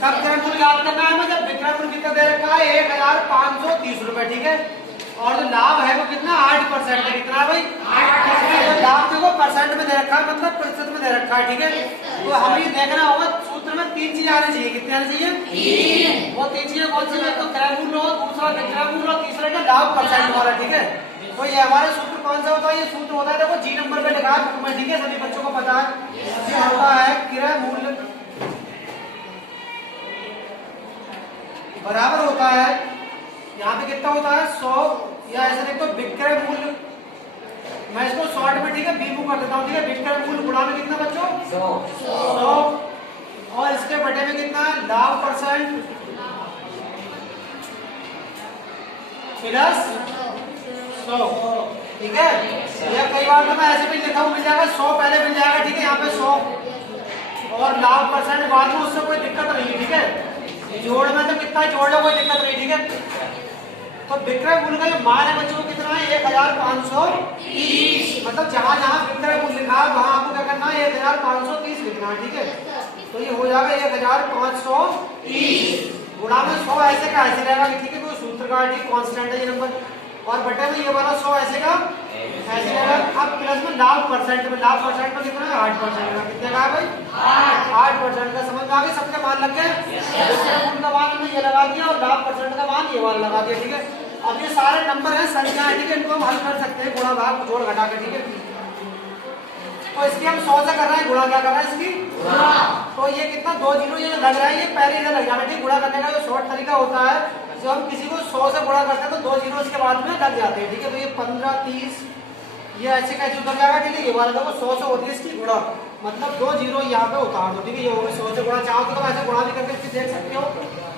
कब क्रय मूल्य याद करना है हमें, जब विक्रय मूल्य कितना दे रखा है 1530 रुपए, ठीक है। और जो लाभ है वो कितना 8% है, कितना है भाई 8%। लाभ देखो परसेंट में दे रखा है, मतलब प्रतिशत में दे रखा है, ठीक है। तो हमें ये देखना होगा सूत्र में 3 चीजें आनी चाहिए, कितने आनी चाहिए 3। वो 3 चीजें कौन सी है, तो क्रय मूल्य हो, दूसरा विक्रय मूल्य और तीसरा का लाभ परसेंट वाला, ठीक है। तो ये हमारे सूत्र कौन सा होता है, ये सूत्र होता है देखो जी नंबर पे लिखा है बुक में, ठीक है, सभी बच्चों को पता है। ये होता है क्रय मूल्य बराबर होता है, यहाँ पे कितना होता है 100, या ऐसे देखो विक्रय मूल्य, मैं इसको शॉर्ट में ठीक है बीमू कर देता हूँ, ठीक है। विक्रय मूल्य गुणा में कितना बच्चों 100, और इसके बटे में कितना लाभ परसेंट प्लस 100, ठीक है। या कई बार तो मैं ऐसे भी लिखा हूँ, मिल जाएगा 100 पहले मिल जाएगा, ठीक है, यहाँ पे 100 और लाभ परसेंट बाद में, उससे कोई दिक्कत नहीं है, ठीक है। जोड़ में तो कितना जोड़ लो कोई दिक्कत नहीं, ठीक है। तो विक्रय मूल्य का मान है बच्चों कितना है 1530, मतलब जहां जहां विक्रय मूल्य लिखा है वहां आपको क्या करना है 1530 लिखना है, ठीक है। तो ये हो जाएगा 1530 गुणा में 100 ऐसे का ऐसे रहेगा, ठीक है, कोई सूत्र का ठीक कांस्टेंट है ये नंबर, और बटे में ये वाला 100 ऐसे का ऐसे रहेगा। अब प्लस में लाभ परसेंट में, लाभ परसेंट में कितना है 8% का, कितने का है भाई 8% का, समझ में आ गया, सबके मान लग गए। विक्रय मूल्य का मान हमने ये लगा दिया और लाभ परसेंट का मान ये वाला लगा दिया, ठीक है। अब ये सारे नंबर हैं, संख्या है, ठीक है, इनको हम हल कर सकते हैं गुणा भाग जोड़ घटा के, ठीक है। तो इसकी हम 100 से कर रहे हैं, गुणा क्या कर रहे हैं इसकी गुणा। तो ये कितना 2 जीरो ये लग रहा है, ये पहले इधर लग जाना, ठीक। गुणा करने का जो शॉर्ट तरीका होता है, जब हम किसी को 100 से गुणा करते हैं तो 2 जीरो इसके बाद में लग जाते हैं, ठीक है। तो ये 1530 ये ऐसे कैसे उतर जाएगा, ठीक है। ये वाला देखो 100 से होती है इसकी गुणा, मतलब 2 जीरो यहाँ पे उतार दो, ठीक है। ये होगा 100 से गुणा, चाहो तो ऐसे गुणा भी करके इसकी देख सकते हो।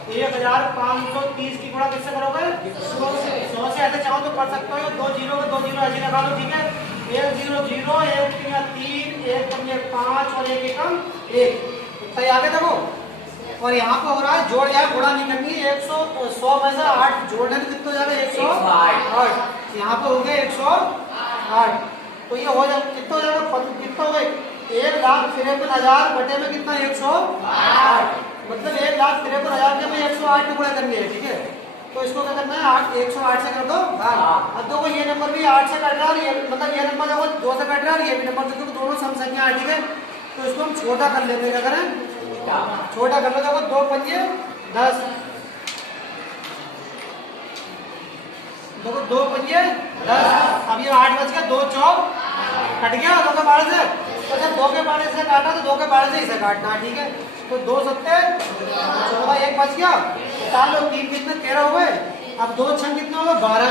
1530 की गुणा किससे करोगे 100 से ऐसे चाहो तो कर सकते हो, 2 जीरो में 2 जीरो ऐसे लगा लो, ठीक है। 1 0 0 1 3 1 5 और 1 एकम 1, सही आगे देखो। और यहाँ पे हो रहा है जोड़, या गुणा नहीं करनी है, 100 में से 8 जोड़ने में कितना हो जाएगा 108, यहाँ पे हो गया 108। तो ये हो जाए कितना हो जाएगा, कितना हो गए 1,53,000 बटे में कितना 108, मतलब 1,53,000 के में 108 गुणा करनी है, ठीक है। तो इसको क्या करना है 108 से कर दो भाग। अब देखो ये नंबर भी 8 से कट रहा है, ये मतलब ये नंबर देखो 2 से कट रहा है, ये भी नंबर देखो दोनों सम संख्या है, ठीक है। तो इसको हम छोटा कर लेते हैं, क्या करें छोटा कर लो, देखो 2 पंजे 10, देखो 2 पंजे 10, अब ये 8 बच गया, 2 चौक कट गया 2 के बारे से, तो जब 2 के बारे से काटा तो 2 के बारे से इसे काटना, ठीक है। तो 2 सत्ते 14, 1 बच गया, उतार लो, 3 कितने 13 हो गए, अब 2 6 कितने हो गए 12,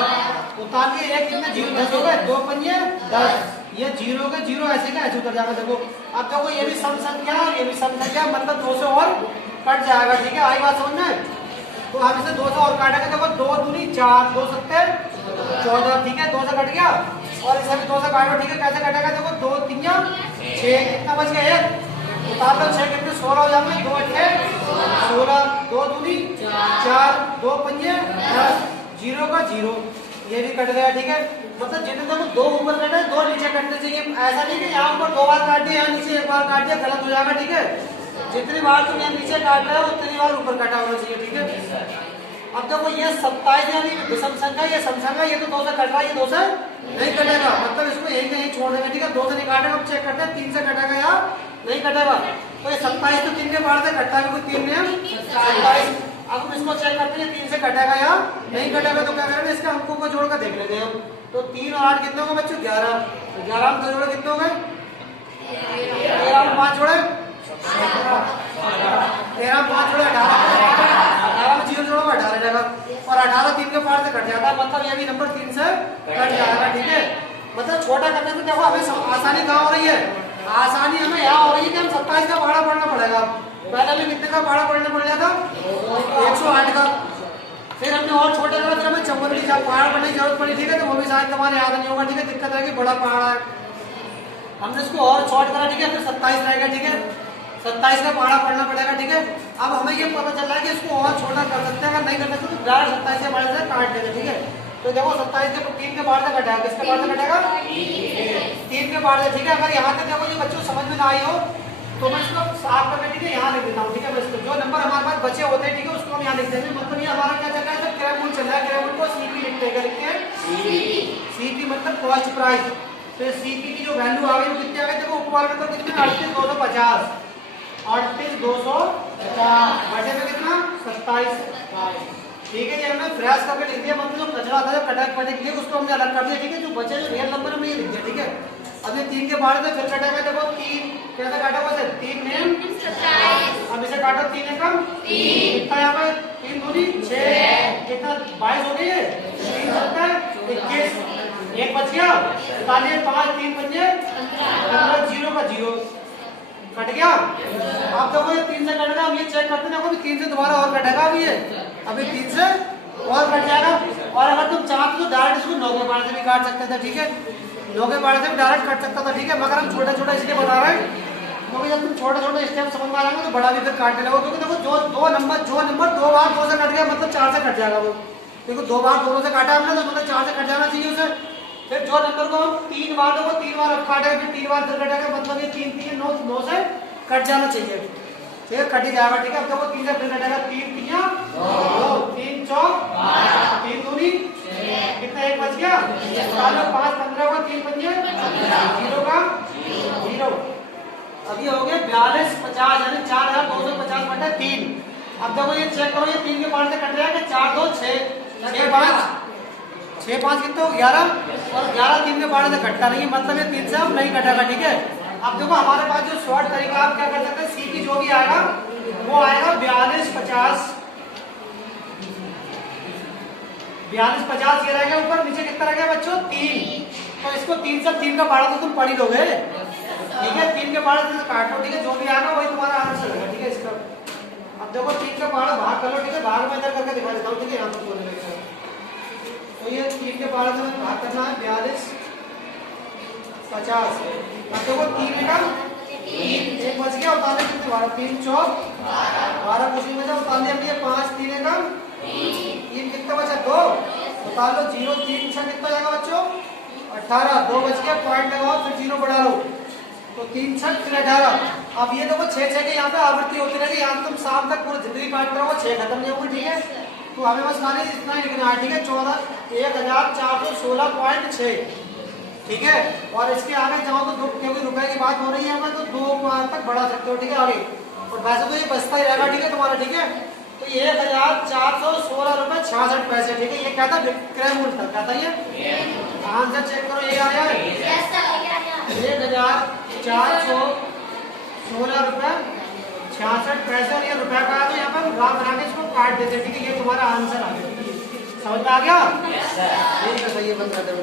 उतार के 1 कितने 0 10 हो गए, 2 पंजे 10, ये 0 के 0 ऐसे का ऐसे उतर जाएगा, देखो। अब देखो ये भी सम संख्या और ये भी सम संख्या, मतलब 2 से और कट जाएगा, ठीक है। आई बात समझ में। तो हम इसे 2 से और काटेंगे, देखो 2 दूनी 4, 2 सत्ते 14, ठीक है, 2 से कट गया, और इसे भी 2 से काटो, ठीक है। कैसे कटेगा देखो 2 3 6, कितना बच गया 1, उतार लो 6 कितने 16 हो जाएंगे, 2 8 16, 2 दूनी 4, 2 पंजे 10, 0 का 0, ये भी कट गया, ठीक है। मतलब जितने देखो 2 ऊपर कटे 2 नीचे कटने चाहिए, ऐसा नहीं कि यहाँ ऊपर 2 बार काट दिया यहाँ नीचे 1 बार काट दिया, गलत हो जाएगा, ठीक है। जितनी बार तुम यहाँ नीचे काट रहे हो उतनी बार ऊपर काटा होना चाहिए, ठीक है। अब देखो ये 27 यानी विषम संख्या, ये सम संख्या, ये तो 2 से कट रहा है, ये 2 से नहीं कटेगा, मतलब इसको यही कहीं छोड़ देंगे, ठीक है। 2 से नहीं काटेगा, अब चेक करते हैं 3 से कटेगा या नहीं कटेगा। तो ये 27 तो 3 के बार से कटता है, कोई 3 ने 27, अब हम इसको चेक करते हैं 3 से कटेगा या नहीं कटेगा। तो क्या करेंगे इसके अंकों को जोड़ कर देख लेते हैं हम। तो 3 और 8 कितने हो गए बच्चों 11, तो 11 में जोड़े कितने हो गए 13 में 5 जोड़े 13 में 5 जोड़े 18 में 0 जोड़ो 18 जाएगा, और 18 3 के पार से कट जाता है, मतलब ये भी नंबर 3 से कट जाएगा, ठीक है। मतलब छोटा करने में देखो हमें आसानी कहाँ हो रही है, आसानी हमें यहाँ हो रही है कि हम 27 का भाड़ा पढ़ना पड़ेगा, पहले हमें कितने का भाड़ा पढ़ना पड़ जाता 108 का, फिर हमने और छोटे करा, फिर हमें 54 की पहाड़ पढ़ने की जरूरत पड़ी, ठीक है। तो वो भी शायद तुम्हारे याद नहीं होगा, ठीक है, दिक्कत है कि बड़ा पहाड़ है, हमने इसको और शॉर्ट करा, ठीक है। फिर 27 रहेगा, ठीक है, 27 का पहाड़ा पढ़ना पड़ेगा, ठीक है। अब हमें ये पता चल रहा है कि इसको और छोटा कर सकते हैं, अगर नहीं कर सकते तो डायरेक्ट 27 के बारे से काट देंगे, ठीक है। तो देखो 27 के 3 के बारे से कटेगा, किसके बारे से कटेगा 3 के बारे से, ठीक है। अगर यहाँ तक देखो ये बच्चों समझ में ना आई हो तो मैं इसको साफ करके, ठीक है, यहाँ लिख देता हूँ, ठीक है। मैं इसको जो नंबर हमारे पास बचे होते हैं, ठीक है, उसको हम यहाँ लिख देंगे। मतलब ये हमारा क्या चल रहा है, जब क्रय मूल्य चल रहा है, क्रय मूल्य को सीपी लिखते हैं, सीपी मतलब कॉस्ट प्राइस। तो सीपी की जो वैल्यू आ गई वो कितनी आ गई, देखो उपवाल में तो कितने 38,250, 38,250 बटे में कितना 27, ठीक है। ये हमने फ्रेश करके लिख दिया, मतलब जो कचरा था, जो कटक करने के लिए उसको हमने अलग कर दिया, ठीक है। जो बचे जो रियल नंबर हमने ये लिख दिया, ठीक है। अब ये 3 के बाद में फिर कटेगा, देखो 3 कैसे काटा हुआ है, 3 में 27, अब इसे काटो 3 एकम 3, कितना यहाँ पे 3 दूनी 6, कितना 22 हो गई है, 3 7 21, एक बच गया, तालिए 5 3 पंजे 15, 0 का 0 कट गया। अब देखो ये 3 से कटेगा, हम ये चेक करते हैं, देखो 3 से दोबारा और कटेगा, अभी ये अभी 3 से और कट जाएगा। और अगर तुम चाहते तो डायरेक्ट इसको 9 के बार से भी काट सकते थे, ठीक है, 9 के बार से भी डायरेक्ट कट सकता था, ठीक है। मगर हम छोटा छोटा इसलिए बता रहे हैं क्योंकि जब तुम छोटा छोटा स्टेप समझ में आ जाएंगे तो बड़ा भी फिर काटने लगो, क्योंकि देखो जो नंबर 2 बार 2 से कट गया मतलब 4 से कट जाएगा वो, देखो 2 बार दोनों से काटा हमने तो मतलब 4 से कट जाना चाहिए उसे। फिर जो नंबर को हम 3 बार दो 3 बार अब काटेगा, फिर 3 बार फिर कटेगा, मतलब ये 3 3 9 से कट जाना चाहिए, ठीक है, कट ही जाएगा, ठीक है। अब देखो 3 से फिर कटेगा, 3 3 2 3 4 3 दूनी कितना, एक बच गया, 5 15 का 3 पंजे 0 का 0। अब ये हो गया 42 50 यानी 4250 बटे 3। अब देखो ये चेक करो, ये 3 के 5 से कट जाएगा, 4 2 6 6 5 6 5 कितने हो 11, और 11 3 के 5 से कटता नहीं, मतलब ये 3 से अब नहीं कटेगा, ठीक है। अब देखो हमारे पास जो शॉर्ट तरीका आप क्या कर सकते हैं, सीपी जो भी आएगा वो आएगा 42 50 ये रहेगा, ऊपर नीचे कितना रहेगा बच्चों 3, तो इसको 3 से 3 का बाड़ा तो तुम पढ़ ही लोगे, ठीक है। 3 के बाड़ा से काटो, ठीक है, जो भी आएगा वही तुम्हारा आंसर होगा, ठीक है इसका। अब देखो 3 का बाड़ा भाग कर लो, ठीक है, भाग में इधर करके दिखा देता हूँ, ठीक है, यहाँ पर बोलने लगेगा। तो ये 3 के बाड़ा से भाग करना है 42 50। अब देखो 3 का 3 एक बच गया, उतारने कितने 12 3 4 12 कुछ नहीं बचा, उतारने अब ये 5 3 का 3 कितना बचा 2, उतार लो 0 3 6 कितना जाएगा बच्चों 18, 2 बच गया, पॉइंट लगाओ फिर 0 बढ़ा लो, तो 3 6 फिर 18। अब ये देखो 6 6 के यहाँ पे आवृत्ति होती रहेगी, यहाँ तुम शाम तक पूरी जिंदगी काटते रहो 6 खत्म नहीं होगी, ठीक है। तो हमें बस खाली इतना ही लिखना है, ठीक है, 14,416.6, ठीक है। और इसके आगे जाओ तो क्योंकि रुपए की बात हो रही है हमें, तो 2 तक बढ़ा सकते हो, ठीक है, आगे। और वैसे तो ये बचता ही रहेगा, ठीक है तुम्हारा, ठीक है। तो 1,416.66 ठीक है, ये क्या था विक्रय मूल्य था, क्या था ये, आंसर चेक करो, ये आया 1,416.66 और ये रुपया का आया, तो यहाँ पर ग्राफ बना के इसको काट देते, ठीक है, ये तुम्हारा आंसर आ गया, समझ में आ गया, ठीक है, सही है, बंद कर दो।